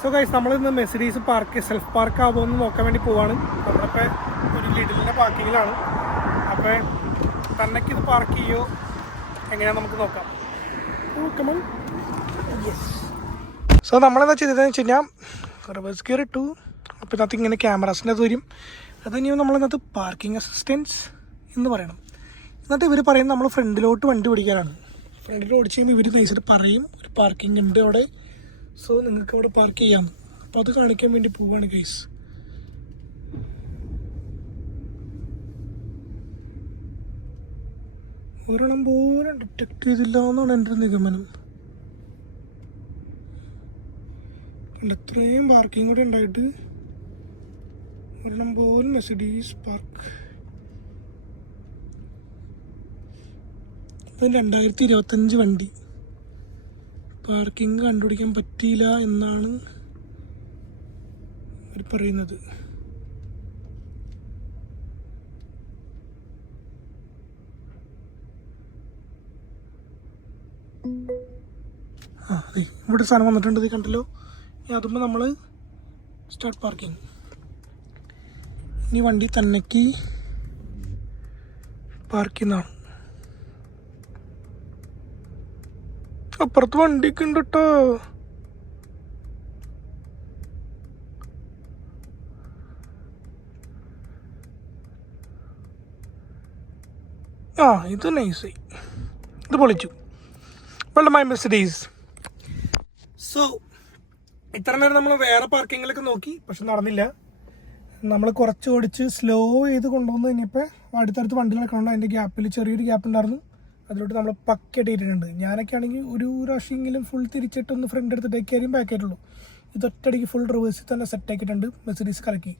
So guys നമ്മളിന്ന് Mercedes park self park ആകുമോ എന്ന് നോക്കാൻ വേണ്ടി പോവാണ്. നമ്മളിപ്പോൾ ഒരു ലിഡിലിൻ്റെ പാർക്കിങ്ങിലാണ്. അപ്പോൾ തന്നേക്ക് ഇത് പാർക്ക് ചെയ്യുമോ എങ്ങനെയാണെന്ന് നമുക്ക് നോക്കാം. യെസ്. സോ നമ്മളെന്താ ചെയ്തതെന്ന് വെച്ച് കഴിഞ്ഞാൽ റിവേഴ്സ് ഗിയർ ഇട്ടു. അപ്പോൾ ഇതിനകത്ത് ഇങ്ങനെ ക്യാമറാസിൻ്റെ അത് വരും. അത് കഴിഞ്ഞാൽ നമ്മളിന്നകത്ത് പാർക്കിംഗ് അസിസ്റ്റൻസ് എന്ന് പറയണം. എന്നിട്ട് ഇവർ പറയുന്നത് നമ്മൾ ഫ്രണ്ടിലോട്ട് വണ്ടി ഓടിക്കാനാണ്. ഫ്രണ്ടിൽ ഓടിച്ച് കഴിയുമ്പോൾ ഇവർ നൈസായിട്ട് പറയും ഒരു പാർക്കിംഗ് ഉണ്ട് അവിടെ, സോ നിങ്ങൾക്ക് അവിടെ പാർക്ക് ചെയ്യാം. അപ്പോൾ അത് കാണിക്കാൻ വേണ്ടി പോവാണ് ഗൈസ്. ഒരെണ്ണം പോലും ഡിറ്റക്ട് ചെയ്തില്ല എന്നാണ് എൻ്റെ ഒരു നിഗമനം. ഇത്രയും പാർക്കിംഗ് കൂടെ ഉണ്ടായിട്ട് ഒരെണ്ണം പോലും മെഴ്സിഡീസ് പാർക്ക്. ഇത് 2025 വണ്ടി. പാർക്കിംഗ് കണ്ടുപിടിക്കാൻ പറ്റിയില്ല എന്നാണ് അവർ പറയുന്നത്. അതെ, ഇവിടെ സാധനം വന്നിട്ടുണ്ട്. ഇത് കണ്ടല്ലോ. അതുമ്പോൾ നമ്മൾ സ്റ്റാർട്ട് പാർക്കിംഗ്. ഇനി വണ്ടി തന്നേക്ക് പാർക്ക് ചെയ്യുന്നതാണ്. അപ്പുറത്ത് വണ്ടിക്ക് ഉണ്ട് കേട്ടോ. ഇത് നൈസായി, ഇത് പൊളിച്ചു. വെള്ളം മൈ മെഴ്സിഡീസ്. സോ ഇത്ര നേരം നമ്മൾ വേറെ പാർക്കിങ്ങിലൊക്കെ നോക്കി, പക്ഷെ നടന്നില്ല. നമ്മൾ കുറച്ച് ഓടിച്ച് സ്ലോ ചെയ്ത് കൊണ്ടുവന്ന് കഴിഞ്ഞപ്പോൾ അടുത്തടുത്ത് വണ്ടി നടക്കണുണ്ട്. അതിൻ്റെ ഗ്യാപ്പിൽ ചെറിയൊരു ഗ്യാപ്പ് ഉണ്ടായിരുന്നു. അതിലോട്ട് നമ്മൾ പക്കയായിട്ട് ഇട്ടിട്ടുണ്ട്. ഞാനൊക്കെ ആണെങ്കിൽ ഒരു പ്രാവശ്യമെങ്കിലും ഫുൾ തിരിച്ചിട്ടൊന്ന് ഫ്രണ്ട് എടുത്ത് ടേക്ക് ചെയ്യാനും ബാക്ക് ആയിട്ടുള്ളൂ. ഇതൊറ്റടിക്ക് ഫുൾ റിവേഴ്സിൽ തന്നെ സെറ്റ് ആക്കിയിട്ടുണ്ട്. മെഴ്സിഡീസ് കലക്കി.